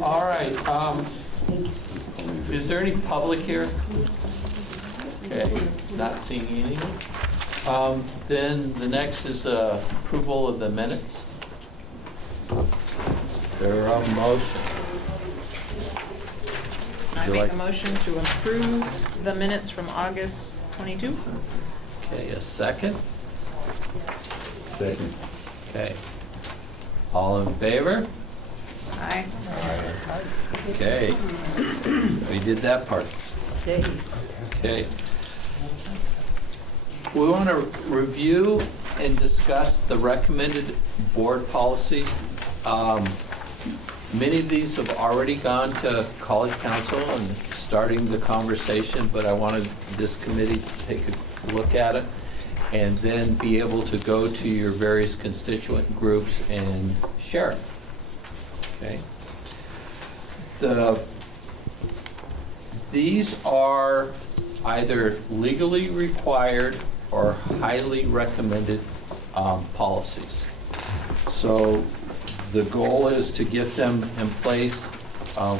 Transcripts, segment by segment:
All right, is there any public here? Okay, not seeing any. Then the next is approval of the minutes. Is there a motion? I you make like- a motion to approve the minutes from August 22. Okay, a second? Second. Okay. All in favor? Aye. Okay. We did that part. Okay. We want to review and discuss the recommended board policies. Many of these have already gone to college council and starting the conversation, but I wanted this committee to take a look at it and then be able to go to your various constituent groups and share it. Okay? These are either legally required or highly recommended policies. So the goal is to get them in place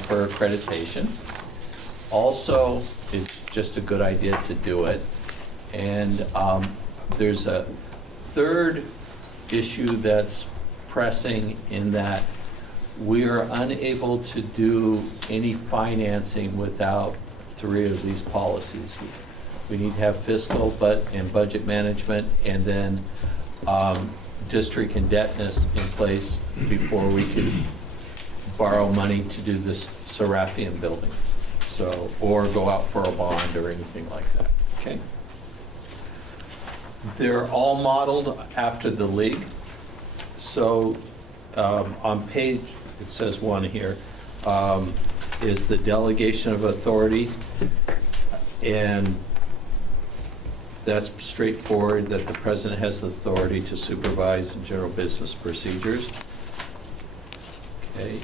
for accreditation. Also, it's just a good idea to do it. And there's a third issue that's pressing in that we are unable to do any financing without 3 of these policies. We need to have fiscal and budget management, and then district indebtedness in place before we could borrow money to do this Seraphian building. So, or go out for a bond or anything like that, okay? They're all modeled after the league. So on page, it says 1 here, is the delegation of authority. And that's straightforward, that the president has the authority to supervise general business procedures. Okay.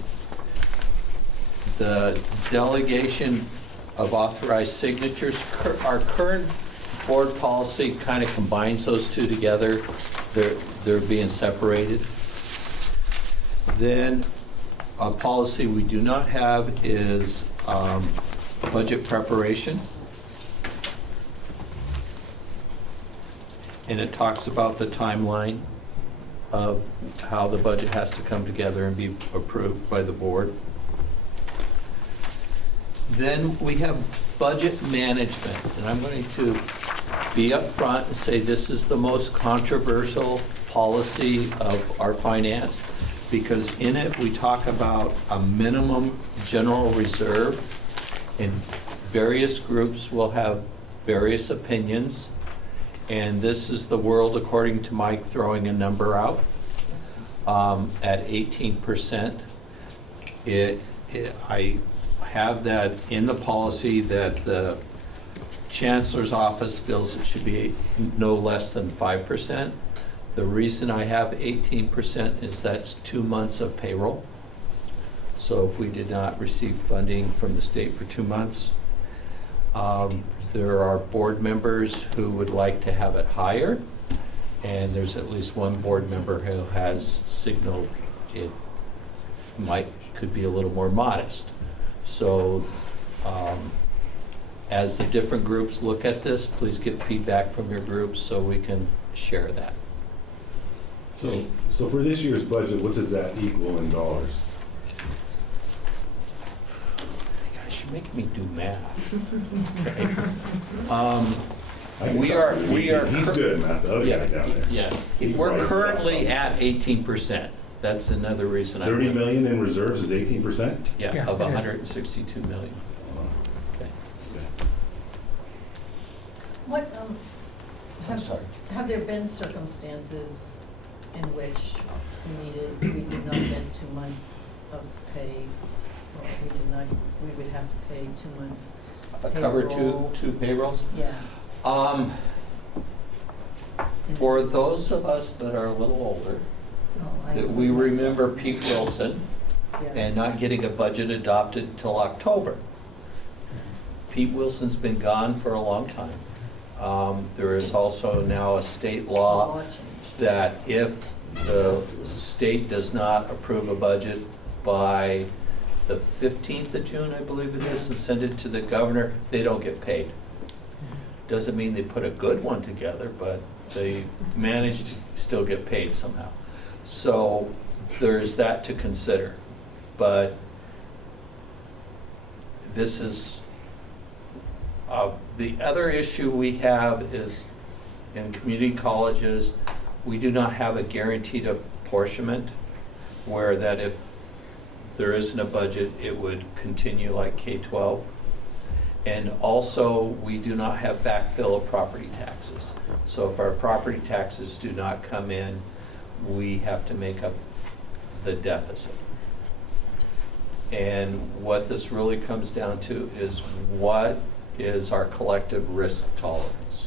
The delegation of authorized signatures, our current board policy kind of combines those two together. They're being separated. Then a policy we do not have is budget preparation. And it talks about the timeline of how the budget has to come together and be approved by the board. Then we have budget management, and I'm going to be upfront and say this is the most controversial policy of our finance, because in it we talk about a minimum general reserve, and various groups will have various opinions. And this is the world, according to Mike, throwing a number out at 18%. I have that in the policy that the chancellor's office feels it should be no less than 5%. The reason I have 18% is that's 2 months of payroll. So if we did not receive funding from the state for 2 months, there are board members who would like to have it higher, and there's at least one board member who has signaled it could be a little more modest. So as the different groups look at this, please get feedback from your groups so we can share that. So for this year's budget, what does that equal in dollars? Gosh, you're making me do math. Okay. I can We tell are- you, we are He's good at math, the other guy down there. Yeah, He's we're right. currently at 18%. That's another reason I. 30 million in reserves is 18%? Yeah, Yeah, of it is. 162 million. Okay. What, I'm sorry. have there been circumstances in which we did not get 2 months of pay, or we would have to pay 2 months? Cover Payroll. two payrolls? Yeah. For those of us that are a little older, Oh, I- that we remember Pete Wilson Yes. and not getting a budget adopted until October. Pete Wilson's been gone for a long time. There is also now a state law Law change. that if the state does not approve a budget by the 15th of June, I believe it is, and send it to the governor, they don't get paid. Doesn't mean they put a good one together, but they manage to still get paid somehow. So there's that to consider. But this is, the other issue we have is in community colleges, we do not have a guaranteed apportionment where that if there isn't a budget, it would continue like K-12. And also, we do not have backfill of property taxes. So if our property taxes do not come in, we have to make up the deficit. And what this really comes down to is what is our collective risk tolerance?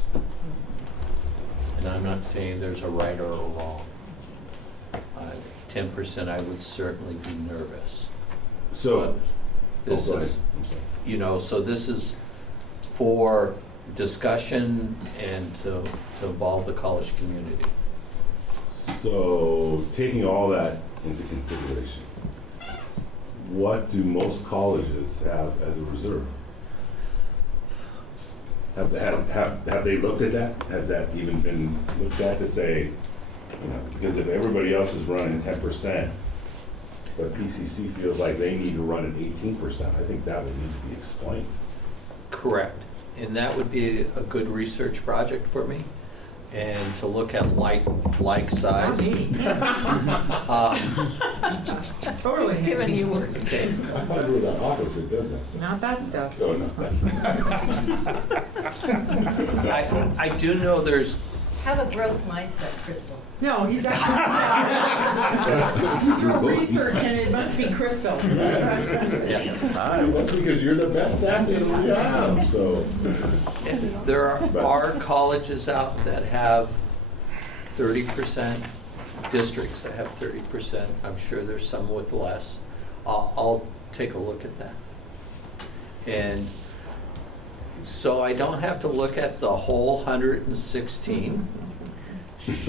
And I'm not saying there's a right or a wrong. 10%, I would certainly be nervous. So, This go ahead. is, I'm sorry. you know, so this is for discussion and to involve the college community. So, taking all that into consideration, what do most colleges have as a reserve? Have they looked at that? Has that even been looked at to say, you know, because if everybody else is running 10%, but PCC feels like they need to run at 18%, I think that would need to be explained. Correct. And that would be a good research project for me, and to look at like size. Not me. Totally. He's giving you work. Okay. I thought you were the office that does that stuff. Not that stuff. Oh, no, that's not. I do know there's, Have a growth mindset, Crystal. No, he's actually, through research and it must be Crystal. yeah, That's because you're the best at it we have, so. there are colleges out that have 30%, districts that have 30%. I'm sure there's some with less. I'll take a look at that. And so I don't have to look at the whole 116.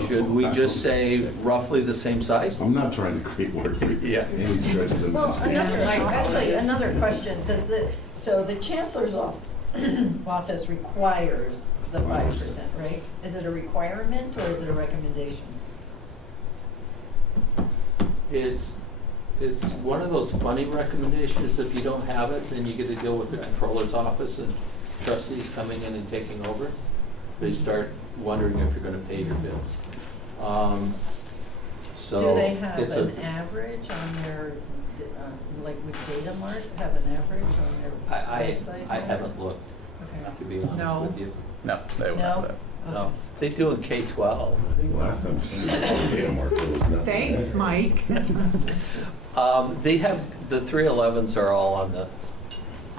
Should we just say roughly the same size? I'm not trying to create work for you. Yeah. Any stretch of the Well, imagination. another question, so the chancellor's office requires the 5%, right? Is it a requirement or is it a recommendation? It's one of those funny recommendations. If you don't have it, then you get to deal with the controller's office and trustees coming in and taking over. They start wondering if you're gonna pay your bills. So Do they have it's an average on their, like with Data Mart, have an average on their website? I haven't looked, Okay. to be honest No. with you. No, they won't No? have that. No, they do in K-12. I think last time, Data Mart, there was nothing. Thanks, there. Mike. They have, the 311s are all on the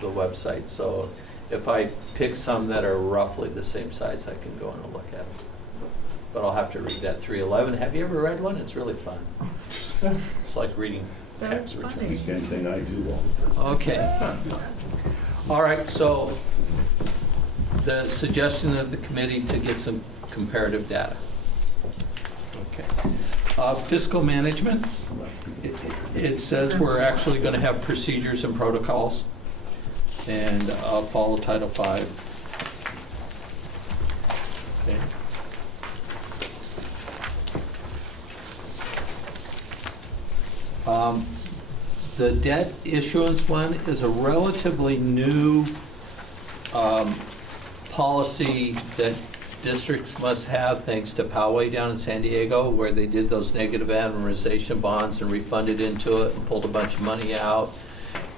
website, so if I pick some that are roughly the same size, I can go and look at it. But I'll have to read that 311. Have you ever read one? It's really fun. It's like reading That's text. funny. Weekend thing I do all the time. Okay. All right, so the suggestion of the committee to get some comparative data. Okay. Fiscal management, it says we're actually going to have procedures and protocols and follow Title V. Okay. The debt issuance one is a relatively new policy that districts must have, thanks to Poway down in San Diego, where they did those negative amortization bonds and refunded into it and pulled a bunch of money out.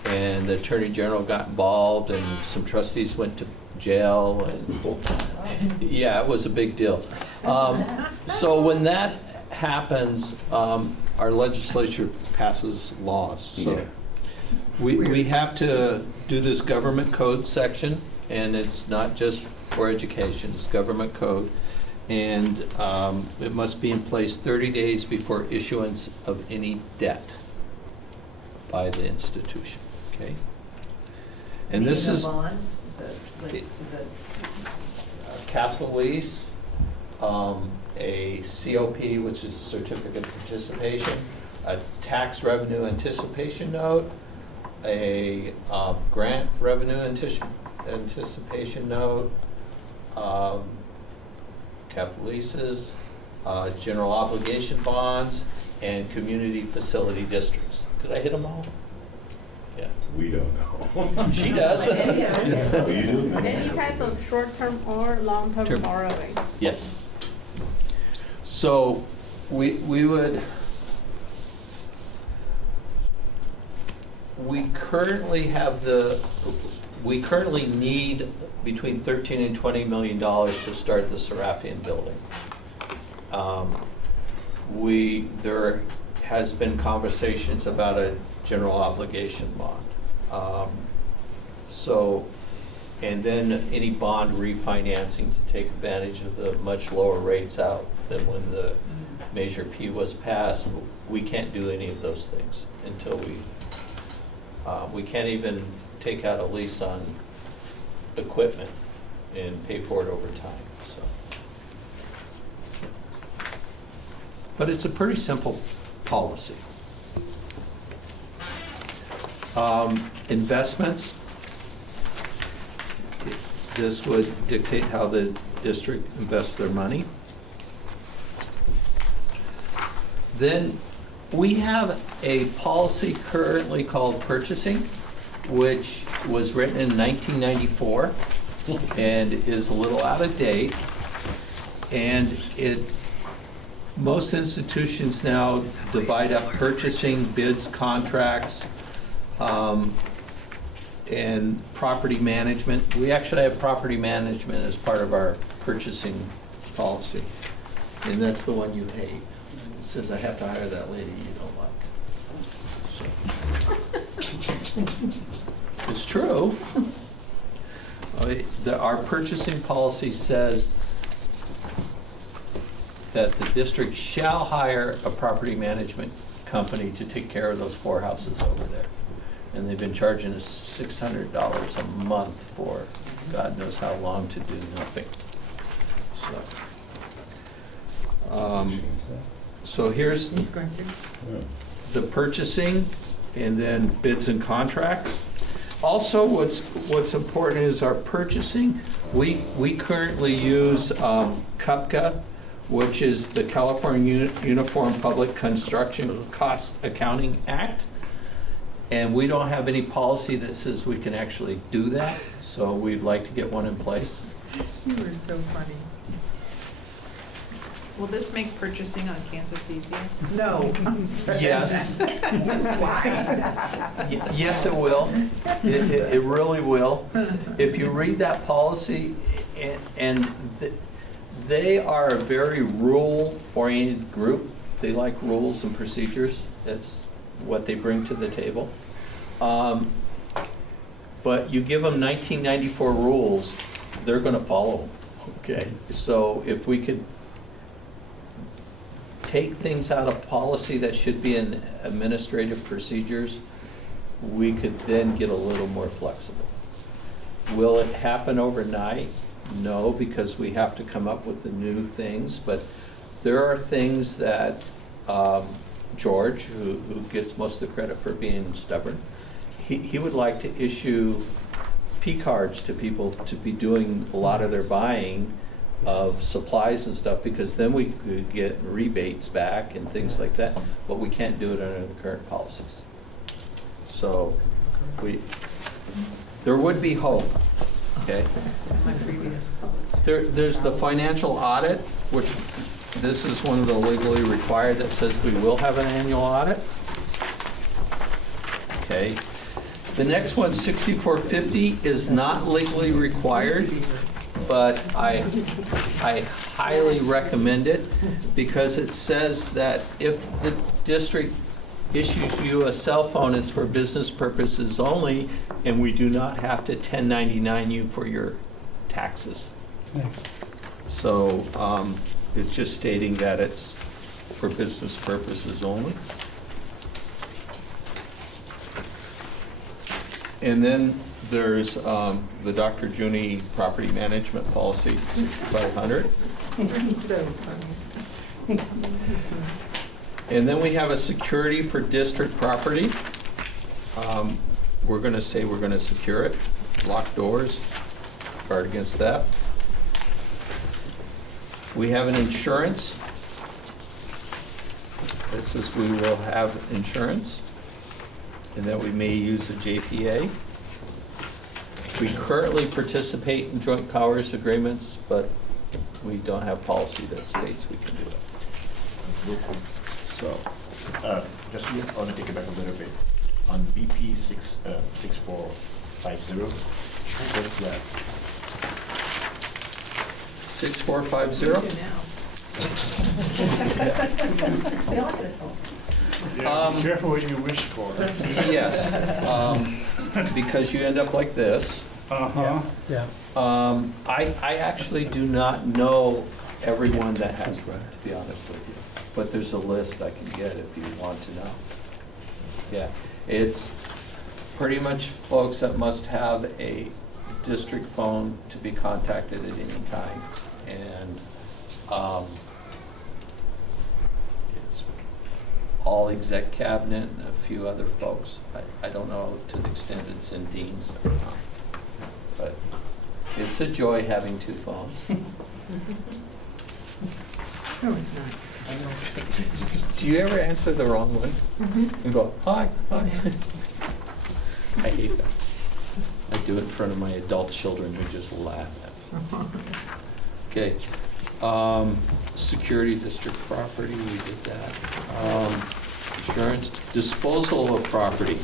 And the Attorney General got involved and some trustees went to jail and, yeah, it was a big deal. So when that happens, our legislature passes laws. Yeah. So we have to do this government code section, and it's not just for education, it's government code. And it must be in place 30 days before issuance of any debt by the institution, okay? And this Meaning is a bond? Is that a capital lease, a COP, which is a certificate of participation, a tax revenue anticipation note, a grant revenue anticipation note, capital leases, general obligation bonds, and community facility districts. Did I hit them all? Yeah. We don't know. She does. Oh, you do? Any type of short-term or long-term Term. borrowing. Yes. So we currently need between $13 and $20 million to start the Serafian building. There has been conversations about a general obligation bond. And then any bond refinancing to take advantage of the much lower rates out than when the Measure P was passed. We can't do any of those things until we can't even take out a lease on equipment and pay for it over time, so. But it's a pretty simple policy. Investments. This would dictate how the district invests their money. Then we have a policy currently called purchasing, which was written in 1994 and is a little out of date. And most institutions now divide up purchasing, bids, contracts, and property management. We actually have property management as part of our purchasing policy. And that's the one you hate. It says I have to hire that lady you don't like. So. It's true. Our purchasing policy says that the district shall hire a property management company to take care of those 4 houses over there. And they've been charging us $600 a month for God knows how long to do nothing. So here's He's going to. the purchasing, and then bids and contracts. Also, what's important is our purchasing. We currently use CUPCA, which is the California Uniform Public Construction Cost Accounting Act. And we don't have any policy that says we can actually do that, so we'd like to get one in place. You were so funny. Will this make purchasing on campus easier? No. Yes. Why? Yes, it will. It really will. If you read that policy, they are a very rule-oriented group. They like rules and procedures. That's what they bring to the table. But you give them 1994 rules, they're going to follow them. Okay. So if we could take things out of policy that should be in administrative procedures, we could then get a little more flexible. Will it happen overnight? No, because we have to come up with the new things, but there are things that George, who gets most of the credit for being stubborn, he would like to issue P cards to people to be doing a lot of their buying of supplies and stuff, because then we could get rebates back and things like that, but we can't do it under the current policies. So there would be hope, okay? My previous There's the financial audit, which this is one of the legally required that says we will have an annual audit. Okay. The next one, 6450, is not legally required, but I highly recommend it because it says that if the district issues you a cell phone, it's for business purposes only, and we do not have to 1099 you for your taxes. So it's just stating that it's for business purposes only. And then there's the Dr. Juni Property Management Policy, 6500. So funny. And then we have a security for district property. we're gonna say we're gonna secure it, lock doors, guard against that. We have an insurance. It says we will have insurance and that we may use a JPA. We currently participate in joint powers agreements, but we don't have policy that states we can do it. Real quick, So, just I want to take it back a little bit. On BP 6450, what's that? 6450? We do now. We all get a phone. Um, Be careful what you wish for. Yes, because you end up like this. Uh-huh. I actually do not know everyone that has one, to be honest with you. But there's a list I can get if you want to know. Yeah, it's pretty much folks that must have a district phone to be contacted at any time. And it's all exec cabinet and a few other folks. I don't know to the extent it's in Dean's or not. But it's a joy having two phones. No, it's not. Do you ever answer the wrong one and go, hi, hi? I hate that. I do it in front of my adult children who just laugh at me. Okay, security district property, we did that. Insurance, disposal of property.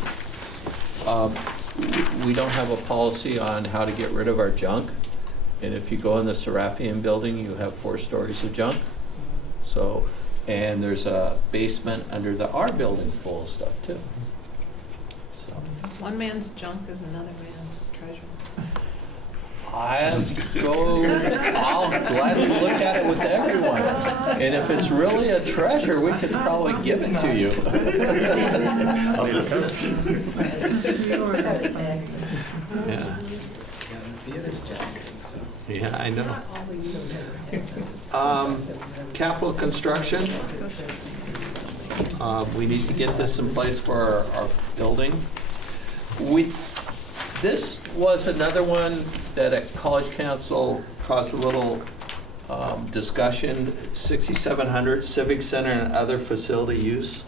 We don't have a policy on how to get rid of our junk. And if you go in the Serafian building, you have 4 stories of junk. So, and there's a basement under the R building full of stuff too. So, One man's junk is another man's treasure. I'll gladly look at it with everyone. And if it's really a treasure, we could probably give it to you. Yeah. Yeah, I know. Capital construction. We need to get this in place for our building. This was another one that at College Council caused a little discussion. 6,700 Civic Center and other facility use.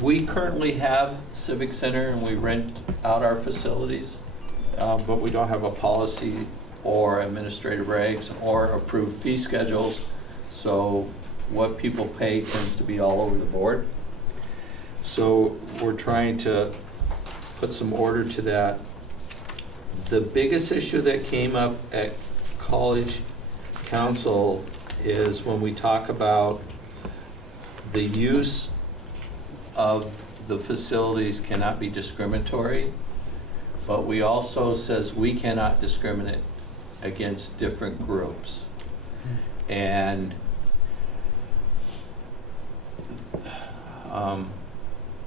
We currently have Civic Center and we rent out our facilities, but we don't have a policy or administrative regs or approved fee schedules. So what people pay tends to be all over the board. So we're trying to put some order to that. The biggest issue that came up at College Council is when we talk about the use of the facilities cannot be discriminatory, but we also says we cannot discriminate against different groups. And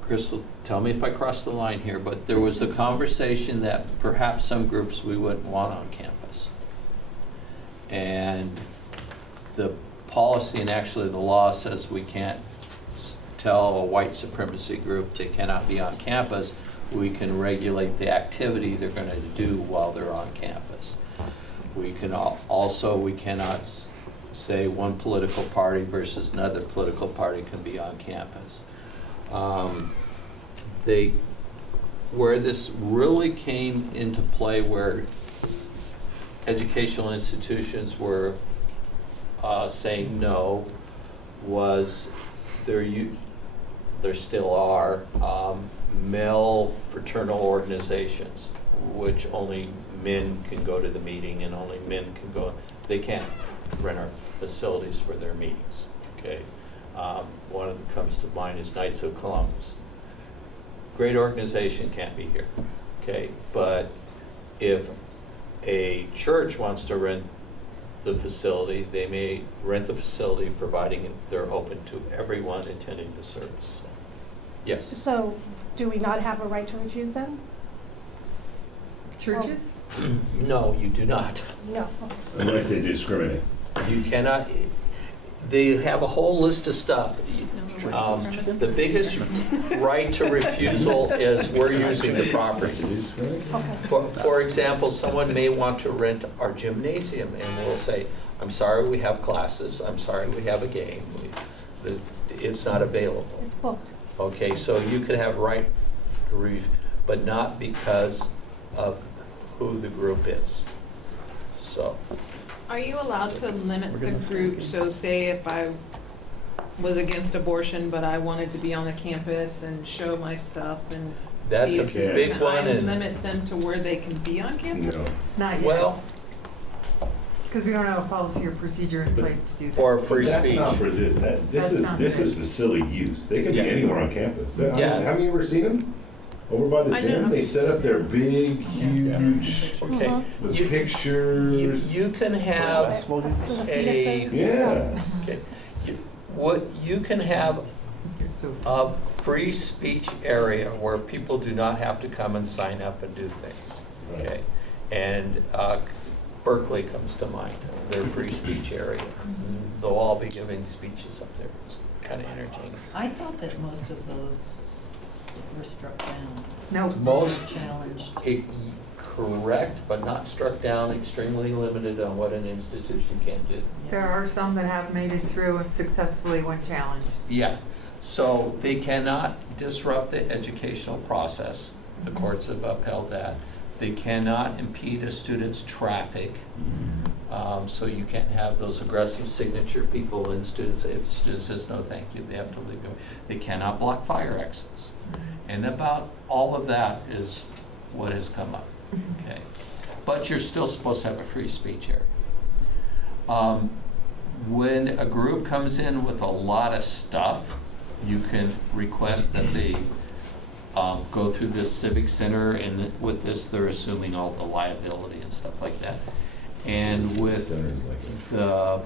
Crystal, tell me if I crossed the line here, but there was a conversation that perhaps some groups we wouldn't want on campus. And the policy and actually the law says we can't tell a white supremacy group they cannot be on campus. We can regulate the activity they're going to do while they're on campus. We can also, we cannot say one political party versus another political party can be on campus. Where this really came into play, where educational institutions were saying no, was there still are male fraternal organizations, which only men can go to the meeting and only men can go. They can't rent our facilities for their meetings. Okay, one of them comes to mind is Knights of Columbus. Great organization, can't be here. Okay, but if a church wants to rent the facility, they may rent the facility providing they're open to everyone attending the service. So, yes. So, do we not have a right to refuse them? Churches? No, you do not. No. And when I say discriminate, You cannot, They have a whole list of stuff. The biggest right to refusal is we're using the property. For example, someone may want to rent our gymnasium, and we'll say, I'm sorry, we have classes, I'm sorry, we have a game, it's not available. It's booked. Okay, so you could have right to but not because of who the group is. So, Are you allowed to limit the group? So say if I was against abortion, but I wanted to be on the campus and show my stuff and that's be a assistant, big one, I and, limit them to where they can be on campus? No. Not yet, well, because we don't have a policy or procedure in place to do that. for free That's speech. not for this, That's not this is this. facility use. They can be Yeah. anywhere on campus. Yeah. Haven't you ever seen them? Over by the I gym, know. they set up their big, huge, Okay, Uh-huh. with You- pictures. you can have For the a, fetuses. Yeah. okay, you can have You're so a free speech area where people do not have to come and sign up and do things, Right. okay? And Berkeley comes to mind, their free speech area. They'll all be giving speeches up there. It's kind of entertaining. I thought that most of those were struck down, No, Most, challenged. correct, but not struck down, extremely limited on what an institution can do. there are some that have made it through and successfully when challenged. Yeah, so they cannot disrupt the educational process. The courts have upheld that. They cannot impede a student's traffic. So you can't have those aggressive signature people and students, if a student says no thank you, they have to leave. They cannot block fire exits. And about all of that is what has come up, okay? But you're still supposed to have a free speech area. When a group comes in with a lot of stuff, you can request that they go through this civic center, and with this, they're assuming all the liability and stuff like that. And with Centers like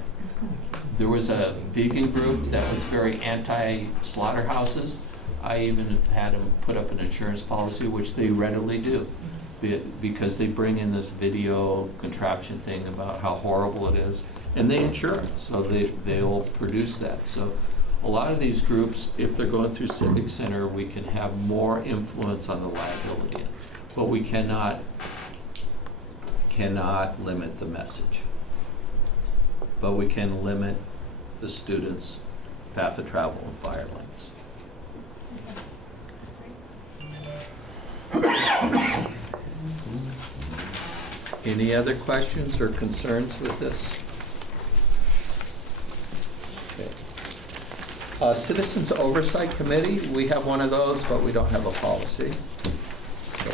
there was a vegan group that was very anti-slaughterhouses. I even have had them put up an insurance policy, which they readily do, because they bring in this video contraption thing about how horrible it is, and they insure it, so they'll produce that. So a lot of these groups, if they're going through Civic Center, we can have more influence on the liability, but we cannot limit the message. But we can limit the students' path of travel and fire lanes. Any other questions or concerns with this? Okay. Citizens Oversight Committee, we have one of those, but we don't have a policy. So,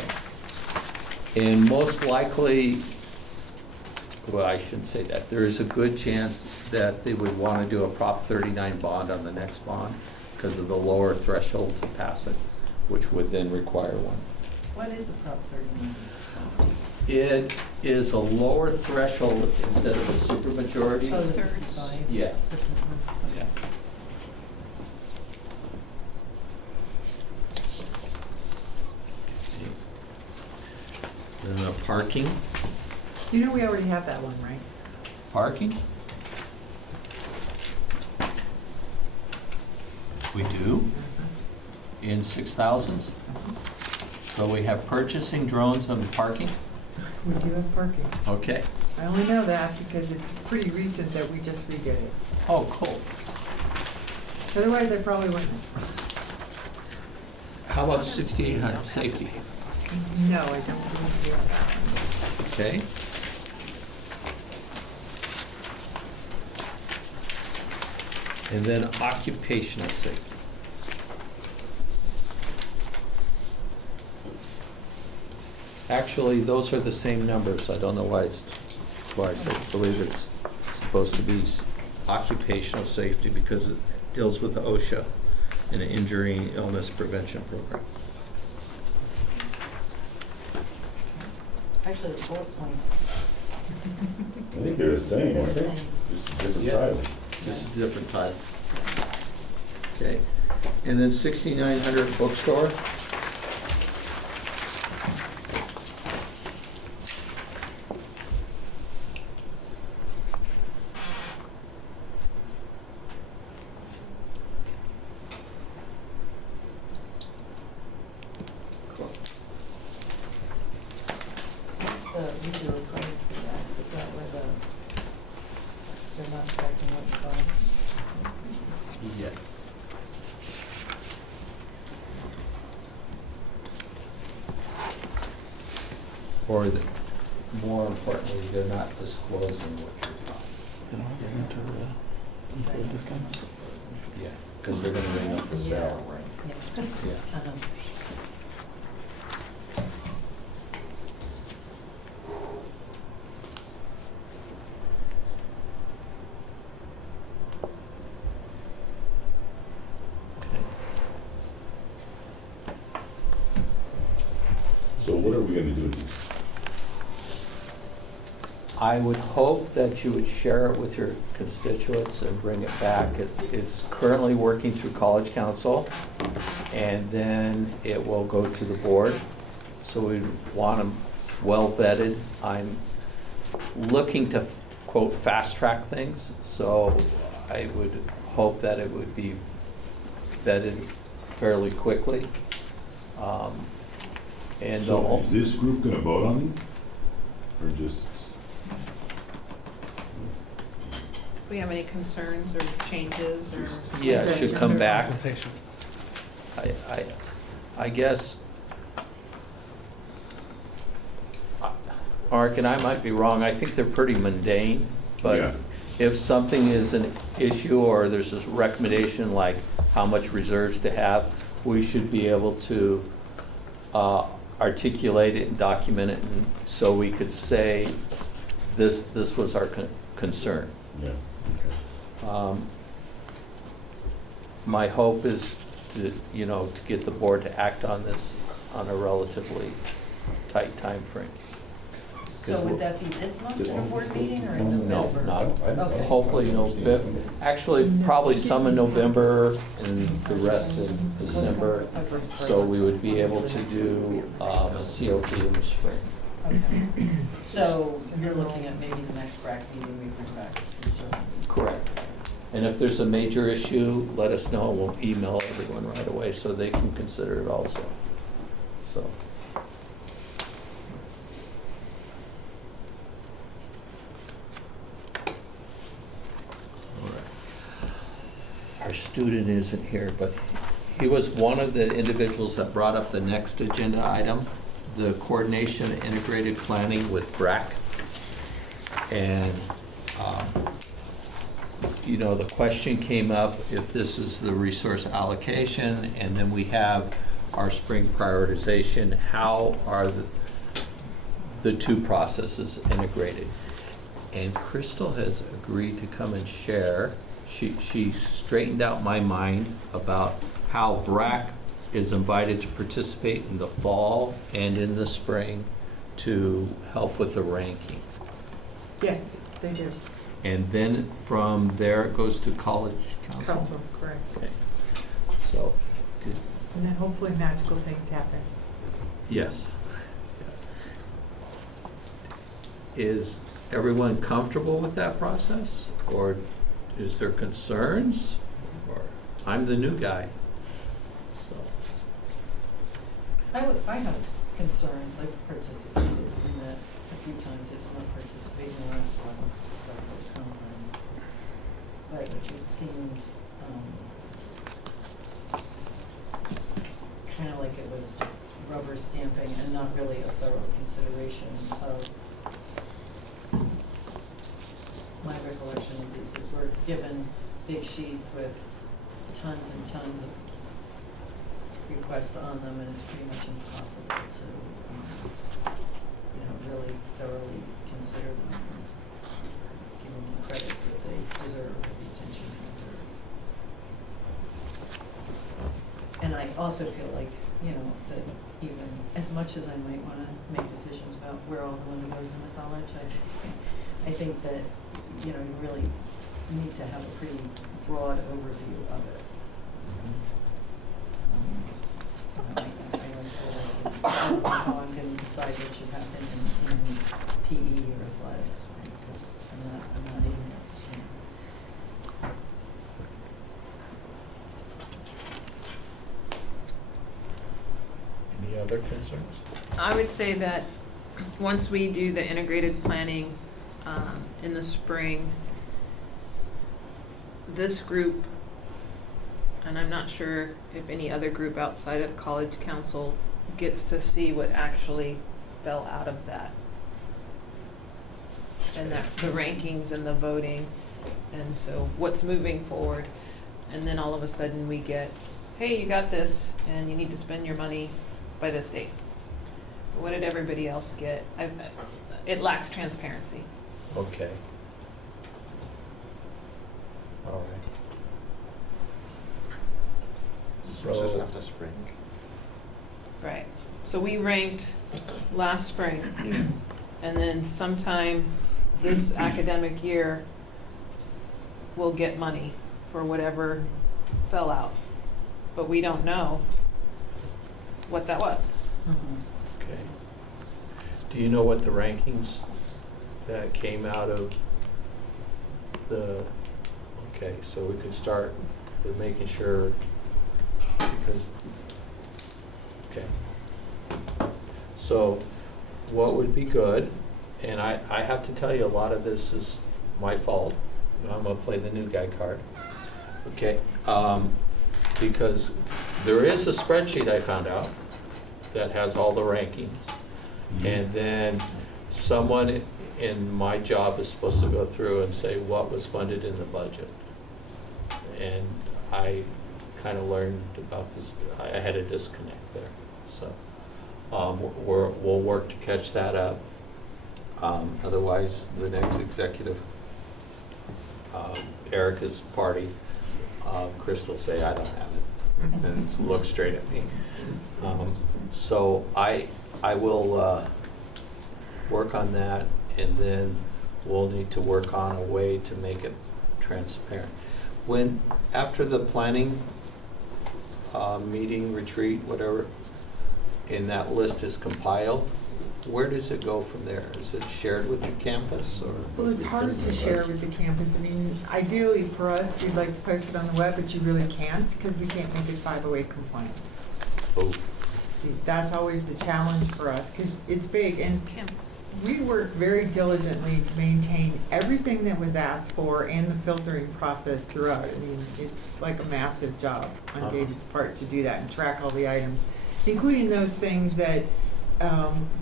and most likely, well, I shouldn't say that. There is a good chance that they would want to do a Prop 39 bond on the next bond because of the lower threshold to pass it, which would then require one. What is a Prop 39? It is a lower threshold instead of a supermajority. Oh, the Thirds. 55? Yeah. Yeah. Parking. You know we already have that one, right? Parking? We do, in 6,000s. So we have purchasing drones and parking? We do have parking. Okay. I only know that because it's pretty recent that we just redid it. Oh, cool. Otherwise, I probably wouldn't. How about 6,800, safety? No, I don't believe you have that one. Okay. And then occupational safety. Actually, those are the same numbers. I don't know why I believe it's supposed to be occupational safety because it deals with the OSHA and an injury illness prevention program. Actually, the bullet points. I think they're the same, They're aren't the they? same. Just a different Yeah. title. This is a different type. Okay. And then 6,900 bookstore. usually requires to that, is that where they're not tracking what you call? Yes. Or the, more importantly, they're not disclosing what you're buying. Yeah, because they're gonna ring up the Yeah, cell. right, yeah. Yeah. So what are we gonna do? I would hope that you would share it with your constituents and bring it back. It's currently working through College Council, and then it will go to the board. So we want them well vetted. I'm looking to, quote, fast-track things, so I would hope that it would be vetted fairly quickly. And So is this group gonna vote on these? Or just, Do we have any concerns or changes or? yeah, it should come back. Consultation. I guess, Mark, and I might be wrong, I think they're pretty mundane, Yeah. but if something is an issue or there's this recommendation like how much reserves to have, we should be able to articulate it and document it, and so we could say, this was our concern. yeah, okay. My hope is to, to get the board to act on this on a relatively tight timeframe. So would that be this month in a board meeting or in No, November? not, Okay. hopefully November, actually, probably some in November and the rest in December. Okay. So we would be able to do a COP in the spring. Okay. So you're looking at maybe the next Brac meeting we bring back. Correct. And if there's a major issue, let us know. We'll email everyone right away so they can consider it also. So. All right. Our student isn't here, but he was one of the individuals that brought up the next agenda item, the coordination and integrated planning with Brac. And, the question came up if this is the resource allocation, and then we have our spring prioritization, how are the two processes integrated? And Crystal has agreed to come and share. She straightened out my mind about how Brac is invited to participate in the fall and in the spring to help with the ranking. Yes, they do. And then from there, it goes to College Council. Council, correct. Okay. So, good. And then hopefully magical things happen. Yes. Is everyone comfortable with that process? Or is there concerns? Or, I'm the new guy, so. I have concerns. I've participated in that a few times. I did not participate in the last one. That was at a conference. But it seemed kind of like it was just rubber stamping and not really a thorough consideration of my recollection of these is we're given big sheets with tons and tons of requests on them, and it's pretty much impossible to, really thoroughly consider them and give them the credit that they deserve, or the attention they deserve. And I also feel like, that even as much as I might want to make decisions about where all the money goes in the college, I think that, you really need to have a pretty broad overview of it. I don't know how I'm going to decide what should happen in PE or athletics, right? Because I'm not in there. Any other concerns? I would say that once we do the integrated planning in the spring, this group, and I'm not sure if any other group outside of college council gets to see what actually fell out of that. And that the rankings and the voting, and so what's moving forward. And then all of a sudden we get, hey, you got this, and you need to spend your money by this date. What did everybody else get? It lacks transparency. Okay. All right. Process So, after spring. Right. So we ranked last spring, and then sometime this academic year, we'll get money for whatever fell out. But we don't know what that was. okay. Do you know what the rankings that came out of the, okay, so we could start with making sure, because, okay. So what would be good, and I have to tell you, a lot of this is my fault. I'm gonna play the new guy card. Okay, because there is a spreadsheet I found out that has all the rankings. And then someone in my job is supposed to go through and say what was funded in the budget. And I kind of learned about this, I had a disconnect there. So we'll work to catch that up. Otherwise, the next executive, Erica's party, Chris will say, I don't have it, and look straight at me. So I will work on that, and then we'll need to work on a way to make it transparent. When, after the planning meeting, retreat, whatever, and that list is compiled, where does it go from there? Is it shared with the campus, or? Well, it's hard to share with the campus. I mean, ideally for us, we'd like to post it on the web, but you really can't because we can't make it 508 compliant. Oh, See, that's always the challenge for us because it's big. And Campus. we worked very diligently to maintain everything that was asked for and the filtering process throughout. I mean, it's like a massive job on David's part to do that and track all the items, including those things that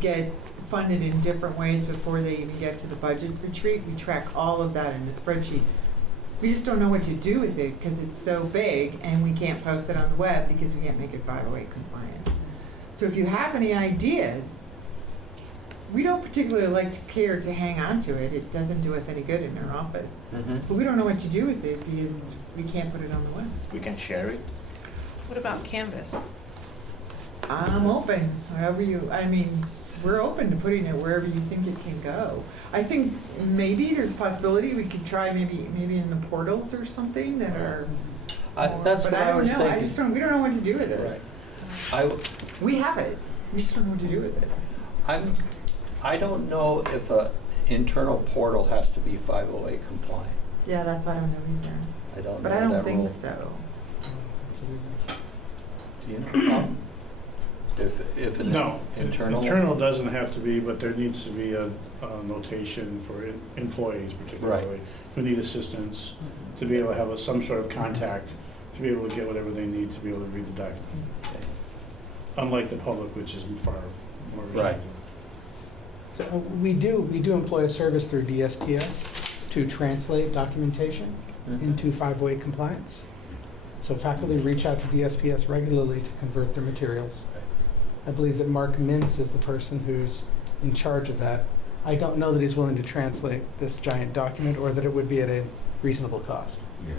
get funded in different ways before they even get to the budget retreat. We track all of that in a spreadsheet. We just don't know what to do with it because it's so big and we can't post it on the web because we can't make it 508 compliant. So if you have any ideas, we don't particularly like to care to hang on to it. It doesn't do us any good in our office. But we don't know what to do with it because we can't put it on the web. We can share it. What about Canvas? I'm open, wherever you, I mean, we're open to putting it wherever you think it can go. I think maybe there's a possibility we could try maybe in the portals or something that are more, that's but what I was don't know. thinking. I just don't, we don't know what to do with it. Right. We have it, we just don't know what to do with it. I don't know if a internal portal has to be 508 compliant. Yeah, that's, I don't know either. I don't know But I that don't think rule. so. Do you know? If an No, internal. internal doesn't have to be, but there needs to be a notation for employees particularly, who need assistance, to be able to have some sort of contact, to be able to get whatever they need to be able to read the document. Okay. Unlike the public, which is far more Right. restricted. So we do employ a service through DSPS to translate documentation into 508 compliance. So faculty reach out to DSPS regularly to convert their materials. I believe that Mark Mintz is the person who's in charge of that. I don't know that he's willing to translate this giant document or that it would be at a reasonable cost. Yeah.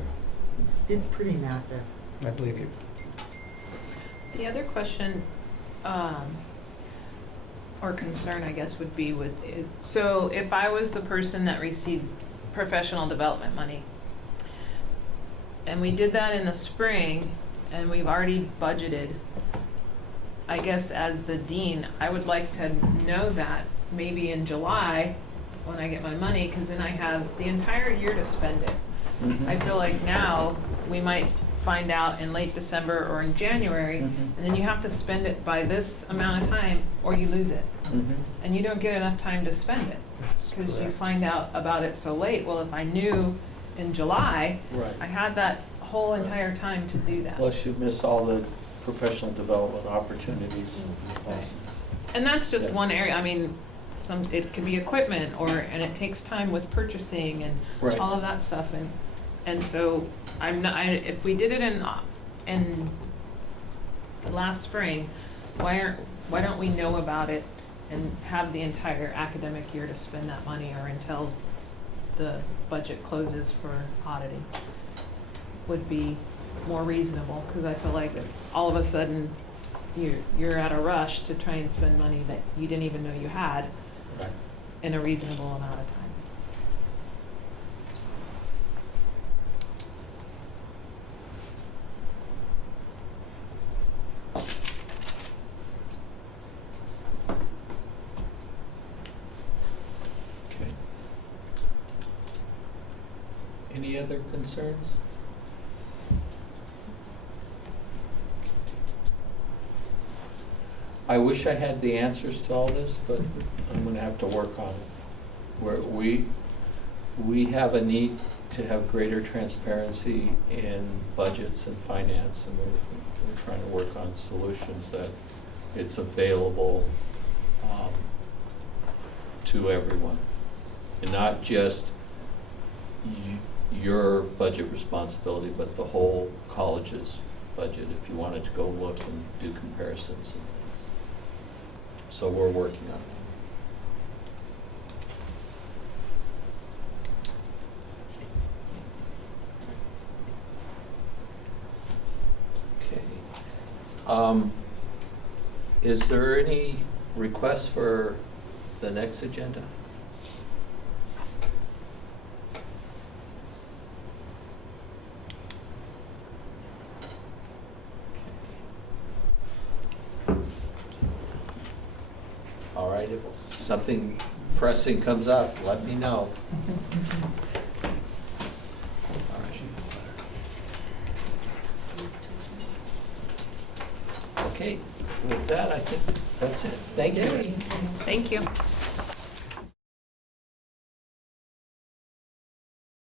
It's pretty massive. I believe you. The other question, or concern, I guess, would be with it. So if I was the person that received professional development money, and we did that in the spring, and we've already budgeted, I guess as the dean, I would like to know that maybe in July, when I get my money, because then I have the entire year to spend it. I feel like now, we might find out in late December or in January, and then you have to spend it by this amount of time, or you lose it. and you don't get enough time to spend it, because you find out about it so late. Well, if I knew in July, I Right. had that whole entire time to do that. Plus you miss all the professional development opportunities. And that's just Yes. one area, I mean, it could be equipment, and it takes time with purchasing and Right. all of that stuff, and so if we did it in last spring, why don't we know about it and have the entire academic year to spend that money, or until the budget closes for auditing, would be more reasonable, because I feel like if all of a sudden you're at a rush to try and spend money that you didn't even know you had Right. in a reasonable amount of time. Okay. Any other concerns? I wish I had the answers to all this, but I'm gonna have to work on it. We have a need to have greater transparency in budgets and finance, and we're trying to work on solutions that it's available to everyone. And not just your budget responsibility, but the whole college's budget, if you wanted to go look and do comparisons and things. So we're working on that. Okay. Is there any requests for the next agenda? All right, if something pressing comes up, let me know. Okay, with that, I think that's it. Thank you. Thank you.